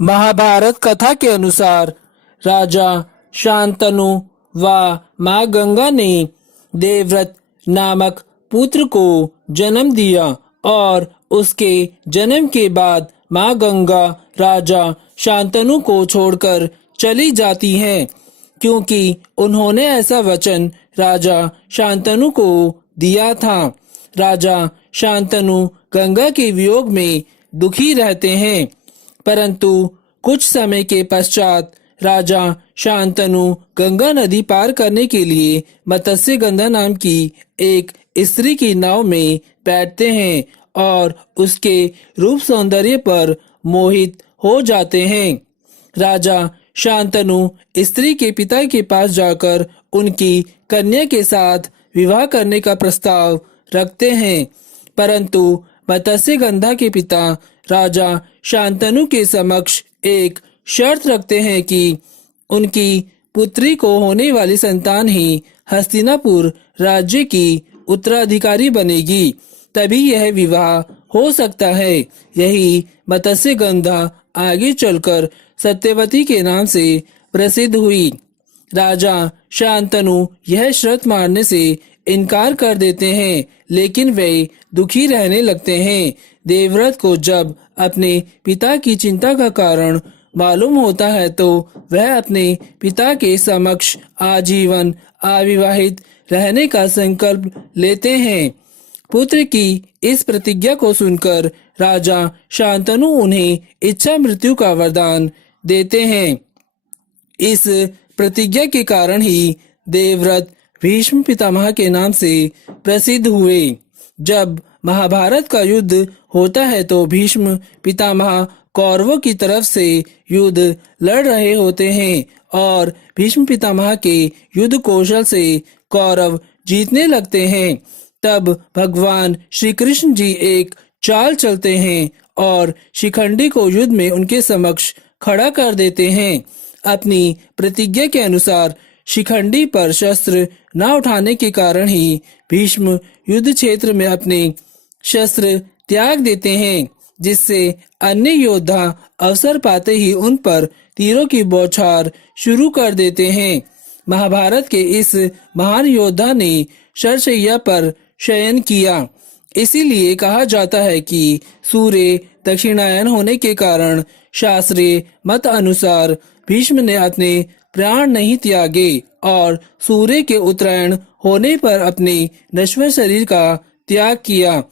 महाभारत कथा के अनुसार राजा शांतनु व माँ गंगा ने देवव्रत नामक पुत्र को जन्म दिया और उसके जन्म के बाद माँ गंगा राजा शांतनु को छोड़कर चली जाती हैं, क्योंकि उन्होंने ऐसा वचन राजा शांतनु को दिया था। राजा शांतनु गंगा के वियोग में दुखी रहते हैं, परंतु कुछ समय के पश्चात राजा शांतनु गंगा नदी पार करने के लिए मत्स्यगंधा नाम की एक स्त्री की नाव में बैठते हैं और उसके रूप सौंदर्य पर मोहित हो जाते हैं। राजा शांतनु स्त्री के पिता के पास जाकर उनकी कन्या के साथ विवाह करने का प्रस्ताव रखते हैं, परंतु मत्स्यगंधा के पिता राजा शांतनु के समक्ष एक शर्त रखते हैं कि उनकी पुत्री को होने वाली संतान ही हस्तिनापुर राज्य की उत्तराधिकारी बनेगी, तभी यह विवाह हो सकता है। यही मत्स्यगंधा आगे चलकर सत्यवती के नाम से प्रसिद्ध हुई। राजा शांतनु यह शर्त मानने से इनकार कर देते हैं, लेकिन वे दुखी रहने लगते हैं। देवव्रत को जब अपने पिता की चिंता का कारण मालूम होता है तो वह अपने पिता के समक्ष आजीवन अविवाहित रहने का संकल्प लेते हैं। पुत्र की इस प्रतिज्ञा को सुनकर राजा शांतनु उन्हें इच्छा मृत्यु का वरदान देते हैं। इस प्रतिज्ञा के कारण ही देवव्रत भीष्म पितामह के नाम से प्रसिद्ध हुए। जब महाभारत का युद्ध होता है तो भीष्म पितामह कौरवों की तरफ से युद्ध लड़ रहे होते हैं और भीष्म पितामह के युद्ध कौशल से कौरव जीतने लगते हैं। तब भगवान श्री कृष्ण जी एक चाल चलते हैं और शिखंडी को युद्ध में उनके समक्ष खड़ा कर देते हैं। अपनी प्रतिज्ञा के अनुसार शिखंडी पर शस्त्र न उठाने के कारण ही भीष्म युद्ध क्षेत्र में अपने शस्त्र त्याग देते हैं, जिससे अन्य योद्धा अवसर पाते ही उन पर तीरों की बौछार शुरू कर देते हैं। महाभारत के इस महान योद्धा ने शरशैया पर शयन किया, इसीलिए कहा जाता है कि सूर्य दक्षिणायन होने के कारण शास्त्रीय मत अनुसार भीष्म ने अपने प्राण नहीं त्यागे और सूर्य के उत्तरायण होने पर अपने नश्वर शरीर का त्याग किया।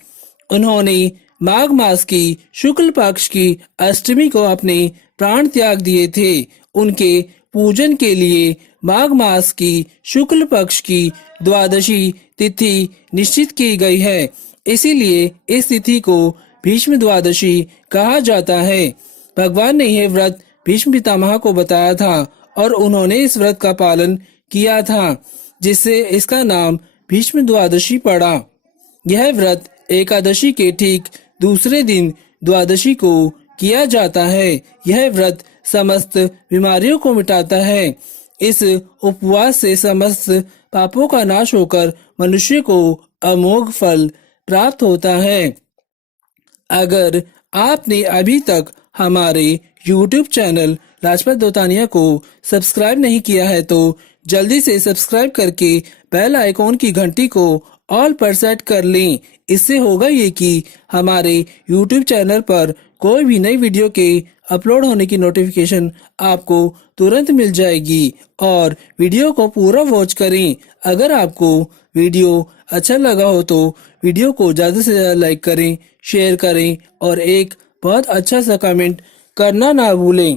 उन्होंने माघ मास की शुक्ल पक्ष की अष्टमी को अपने प्राण त्याग दिए थे। उनके पूजन के लिए माघ मास की शुक्ल पक्ष की द्वादशी तिथि निश्चित की गई है, इसीलिए इस तिथि को भीष्म द्वादशी कहा जाता है। भगवान ने यह व्रत भीष्म पितामह को बताया था और उन्होंने इस व्रत का पालन किया था, जिससे इसका नाम भीष्म द्वादशी पड़ा। यह व्रत एकादशी के ठीक दूसरे दिन द्वादशी को किया जाता है। यह व्रत समस्त बीमारियों को मिटाता है। इस उपवास से समस्त पापों का नाश होकर मनुष्य को अमोघ फल प्राप्त होता है। अगर आपने अभी तक हमारे YouTube चैनल राजपथ दोतानिया को सब्सक्राइब नहीं किया है तो जल्दी से सब्सक्राइब करके बेल आइकॉन की घंटी को ऑल पर सेट कर लें। इससे होगा ये कि हमारे YouTube चैनल पर कोई भी नई वीडियो के अपलोड होने की नोटिफिकेशन आपको तुरंत मिल जाएगी और वीडियो को पूरा वॉच करें। अगर आपको वीडियो अच्छा लगा हो तो वीडियो को ज़्यादा से ज़्यादा लाइक करें, शेयर करें और एक बहुत अच्छा सा कमेंट करना ना भूलें।